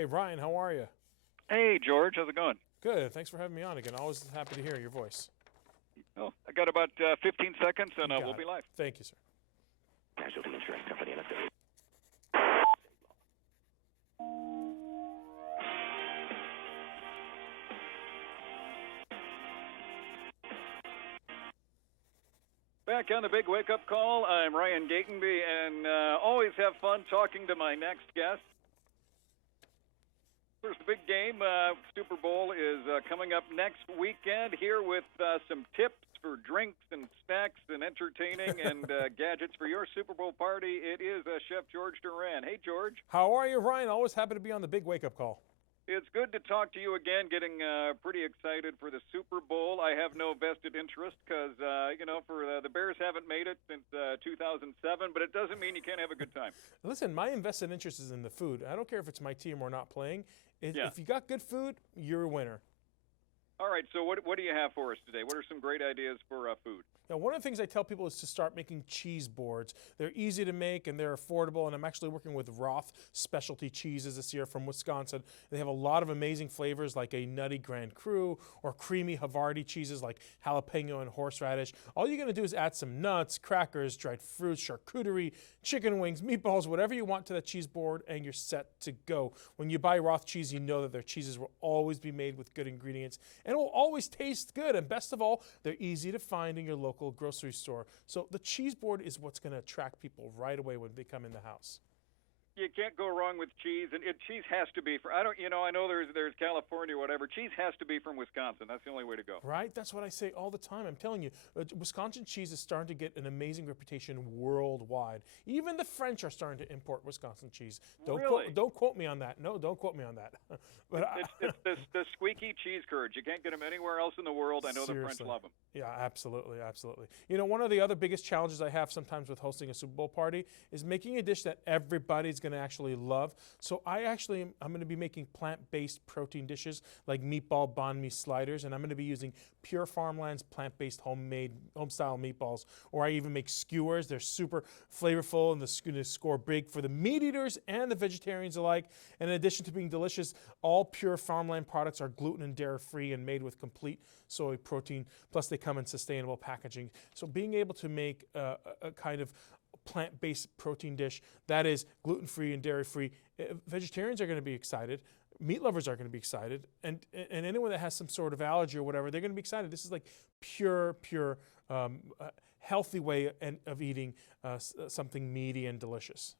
Hey, Ryan, how are you? Hey, George, how's it going? Good. Thanks for having me on again. Always happy to hear your voice. Oh, I got about 15 seconds, and You we'll got be it. live. Thank you, sir. Casualty Insurance Company and affiliates. Back on the big wake-up call, I'm Ryan Gatenby, and always have fun talking to my next guest. First, the big game, Super Bowl, is coming up next weekend here with some tips for drinks and snacks and entertaining and gadgets for your Super Bowl party. It is Chef George Duran. Hey, George. How are you, Ryan? Always happy to be on the big wake-up call. It's good to talk to you again, getting pretty excited for the Super Bowl. I have no vested interest because, the Bears haven't made it since 2007, but it doesn't mean you can't have a good time. Listen, my invested interest is in the food. I don't care if it's my team or not playing. Yeah. If you got good food, you're a winner. All right, so what do you have for us today? What are some great ideas for food? Now, one of the things I tell people is to start making cheese boards. They're easy to make and they're affordable, and I'm actually working with Roth specialty cheeses this year from Wisconsin. They have a lot of amazing flavors like a nutty Grand Cru or creamy Havarti cheeses like jalapeno and horseradish. All you're going to do is add some nuts, crackers, dried fruits, charcuterie, chicken wings, meatballs, whatever you want to that cheese board, and you're set to go. When you buy Roth cheese, you know that their cheeses will always be made with good ingredients and it will always taste good. And best of all, they're easy to find in your local grocery store. So the cheese board is what's going to attract people right away when they come in the house. You can't go wrong with cheese, and cheese has to be I know there's California or whatever. Cheese has to be from Wisconsin. That's the only way to go. Right? That's what I say all the time. I'm telling you, Wisconsin cheese is starting to get an amazing reputation worldwide. Even the French are starting to import Wisconsin cheese. Don't quote me on that. No, don't quote me on that. But it's the squeaky cheese curds. You can't get them anywhere else in the world. I know the French love them. Yeah, absolutely, absolutely. You know, one of the other biggest challenges I have sometimes with hosting a Super Bowl party is making a dish that everybody's going to actually love. So I'm going to be making plant-based protein dishes like meatball banh mi sliders, and I'm going to be using Pure Farmland's plant-based home-style meatballs. Or I even make skewers. They're super flavorful and they're going to score big for the meat eaters and the vegetarians alike. And in addition to being delicious, all Pure Farmland products are gluten and dairy-free and made with complete soy protein. Plus, they come in sustainable packaging. So being able to make a kind of plant-based protein dish that is gluten-free and dairy-free, vegetarians are going to be excited. Meat lovers are going to be excited, and anyone that has some sort of allergy or whatever, they're going to be excited. This is like pure, healthy way of eating something meaty and delicious.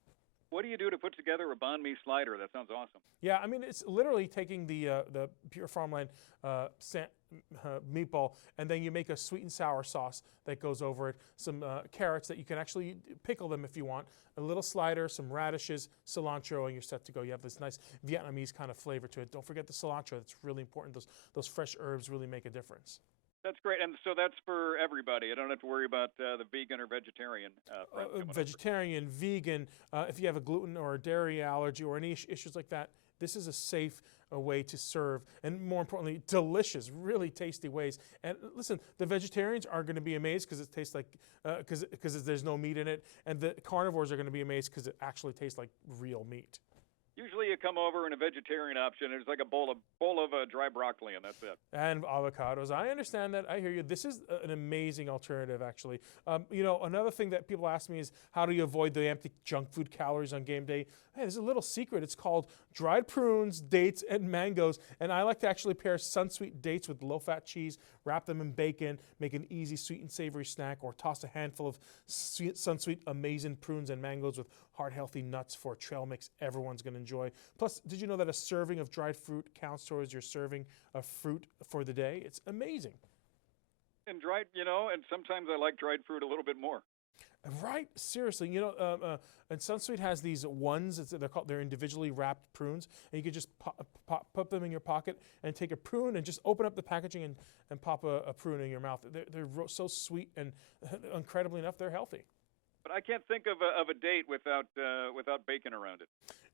What do you do to put together a banh mi slider? That sounds awesome. Yeah, I mean, it's literally taking the Pure Farmland meatball, and then you make a sweet and sour sauce that goes over it, some carrots that you can actually pickle them if you want, a little slider, some radishes, cilantro, and you're set to go. You have this nice Vietnamese kind of flavor to it. Don't forget the cilantro. That's really important. Those fresh herbs really make a difference. That's great, and so that's for everybody. I don't have to worry about the vegan or vegetarian. Vegetarian, vegan, if you have a gluten or a dairy allergy or any issues like that, this is a safe way to serve, and more importantly, delicious, really tasty ways. And listen, the vegetarians are going to be amazed because it tastes like, because there's no meat in it, and the carnivores are going to be amazed because it actually tastes like real meat. Usually you come over in a vegetarian option, it's like a bowl of dry broccoli, and that's it. And avocados. I understand that. I hear you. This is an amazing alternative, actually. Another thing that people ask me is, how do you avoid the empty junk food calories on game day? Hey, there's a little secret. It's called dried prunes, dates, and mangoes. And I like to actually pair Sunsweet dates with low-fat cheese, wrap them in bacon, make an easy sweet and savory snack, or toss a handful of Sunsweet amazing prunes and mangoes with heart-healthy nuts for a trail mix everyone's going to enjoy. Plus, did you know that a serving of dried fruit counts towards your serving of fruit for the day? It's amazing. And dried, and sometimes I like dried fruit a little bit more. Right, seriously, and Sunsweet has these ones. They're individually wrapped prunes, and you can just put them in your pocket and take a prune and just open up the packaging and pop a prune in your mouth. They're so sweet and incredibly enough, they're healthy. But I can't think of a date without bacon around it.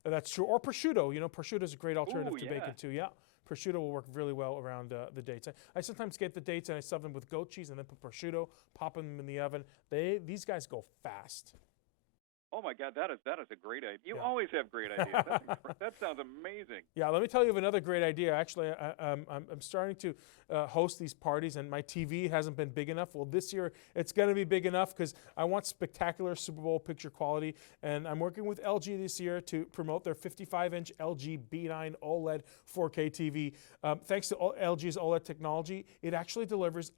That's true. Or prosciutto. Prosciutto is a great alternative to yeah. bacon too. Yeah, prosciutto will work really well around the dates. I sometimes get the dates and I stuff them with goat cheese and then put prosciutto, pop them in the oven. These guys go fast. Oh my God, that is a great idea. You Yeah. always have great ideas. That sounds amazing. Yeah, let me tell you of another great idea. Actually, I'm starting to host these parties, and my TV hasn't been big enough. Well, this year it's going to be big enough because I want spectacular Super Bowl picture quality, and I'm working with LG this year to promote their 55-inch LG B9 OLED 4K TV. Thanks to LG's OLED technology, it actually delivers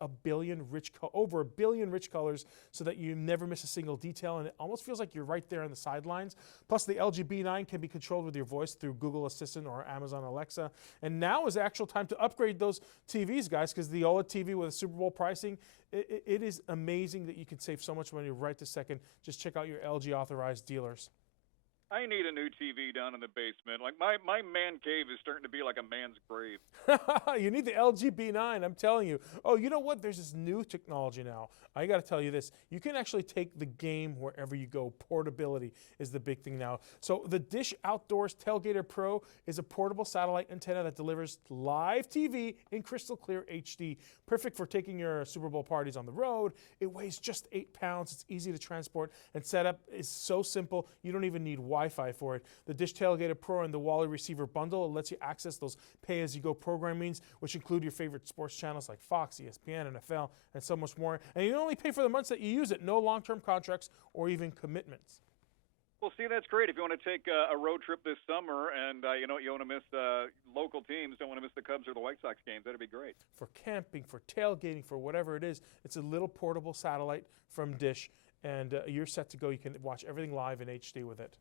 over a billion rich colors, so that you never miss a single detail, and it almost feels like you're right there on the sidelines. Plus, the LG B9 can be controlled with your voice through Google Assistant or Amazon Alexa. And now is the actual time to upgrade those TVs, guys, because the OLED TV with Super Bowl pricing, it is amazing that you can save so much money right this second. Just check out your LG authorized dealers. I need a new TV down in the basement. Like my man cave is starting to be like a man's grave. You need the LG B9, I'm telling you. Oh, you know what? There's this new technology now. I got to tell you this. You can actually take the game wherever you go. Portability is the big thing now. So the Dish Outdoors Tailgater Pro is a portable satellite antenna that delivers live TV in crystal clear HD. Perfect for taking your Super Bowl parties on the road. It weighs just 8 pounds. It's easy to transport, and setup is so simple. You don't even need Wi-Fi for it. The Dish Tailgater Pro and the Wally Receiver Bundle lets you access those pay-as-you-go programmings, which include your favorite sports channels like Fox, ESPN, NFL, and so much more. And you only pay for the months that you use it. No long-term contracts or even commitments. Well, see, that's great. If you want to take a road trip this summer and, you want to miss local teams, don't want to miss the Cubs or the White Sox games, that'd be great. For camping, for tailgating, for whatever it is, it's a little portable satellite from Dish, and you're set to go. You can watch everything live in HD with it.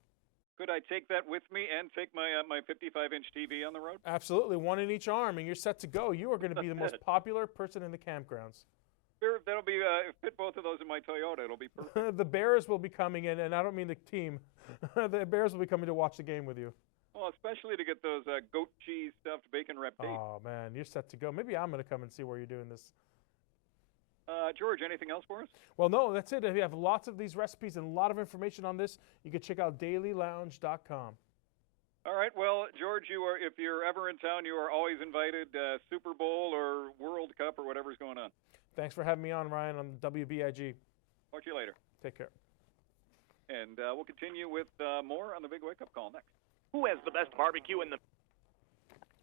Could I take that with me and take my 55-inch TV on the road? Absolutely, one in each arm, and you're set to go. You are going to be the most popular person in the campgrounds. That'll be fit both of those in my Toyota. It'll be perfect. The Bears will be coming in, and I don't mean the team. The Bears will be coming to watch the game with you. Well, especially to get those goat cheese stuffed bacon wrapped dates. Oh man, you're set to go. Maybe I'm going to come and see where you're doing this. George, anything else for us? Well, no, that's it. We have lots of these recipes and a lot of information on this. You can check out dailylounge.com. All right. Well, George, if you're ever in town, you are always invited. Super Bowl or World Cup or whatever's going on. Thanks for having me on, Ryan, on WBIG. Talk to you later. Take care. And we'll continue with more on the Big Wake Up Call next. Who has the best barbecue in the...